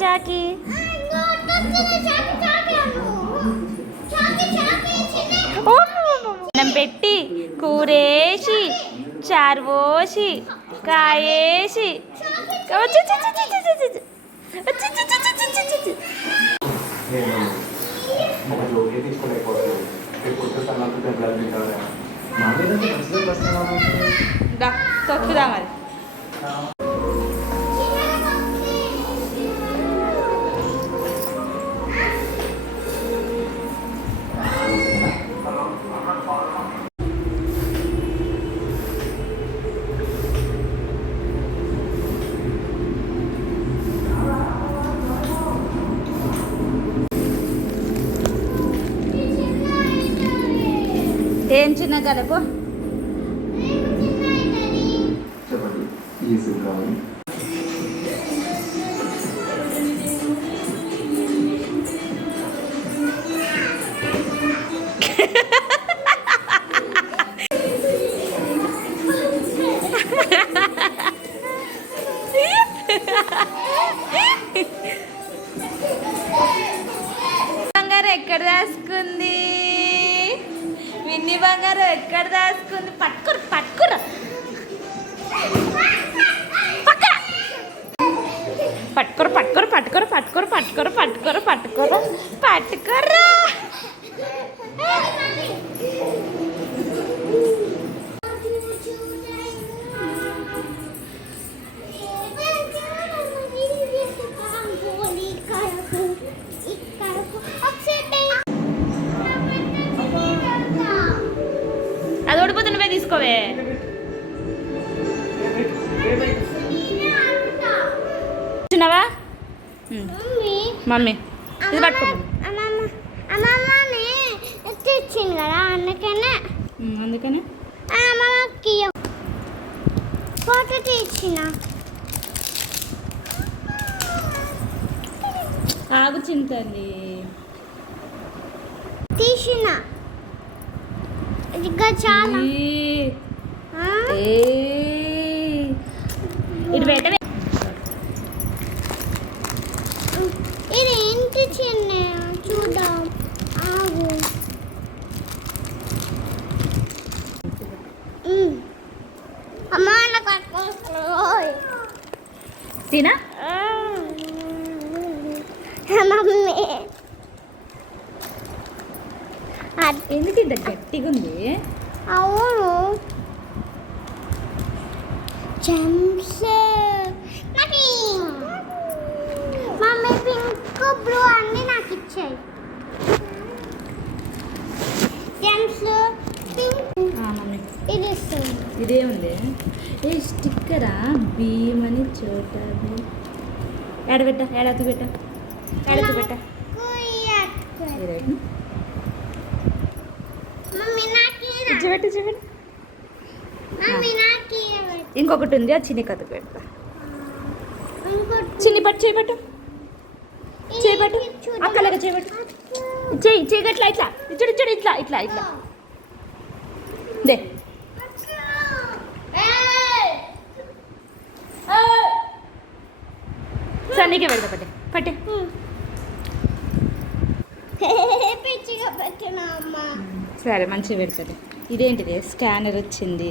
చాకి అన్నం పెట్టి కూరేసి చారు పోసి కాయేసి తొక్కుదా మరి ఏం చిన్న కలపో బంగారం ఎక్కడ దాచుకుంది విన్ని బంగారం ఎక్కడ దాచుకుంది పట్టుకురు పట్టుకురు పట్టుకోరు పట్టుకోరు పట్టుకోరు పట్టుకోరు పట్టుకోరు పట్టుకోరు పట్టుకోరు పట్టుకోరా అది ఓడిపోతే నువ్వే తీసుకోవే చిన్నవా మమ్మీ ఇది పట్టుకో తెచ్చింది కదా అందుకనే అమ్మకి ఫోటో తీసిన ఆగు చింతల్లి తీసిన ఇంకా చాలా ఇది పెట్టవే ఇది ఏంటి చిన్న చూద్దాం ఆగు అమ్మ నాకు తినా మమ్మీ ఎందుకు ఇంత గట్టిగా ఉంది అవును మమ్మీ పింక్ బ్లూ అన్నీ నాకు ఇచ్చాయి మమ్మీ ఇది ఇస్తుంది ఇదే ఉంది ఏ స్టిక్కరా భీమని చోట ఏడబెట్ట ఏడాది పెట్ట ఏడాది పెట్ట ఇచ్చిపెట్టు ఇచ్చిపెట్టు ఇంకొకటి ఉంది ఆ చిన్ని కథ పెడతా చిన్ని పట్టు చేయబట్టు చేయబట్టు అక్కలాగా చేయబట్టు చెయ్యి చేయగట్లా ఇట్లా ఇచ్చాడు ఇచ్చాడు ఇట్లా ఇట్లా ఇట్లా దే సన్నీకే పెడతా పట్టే పట్టే పిచ్చిగా పెట్టిన అమ్మ సరే మంచిగా పెడతాడు ఇదేంటిది స్కానర్ వచ్చింది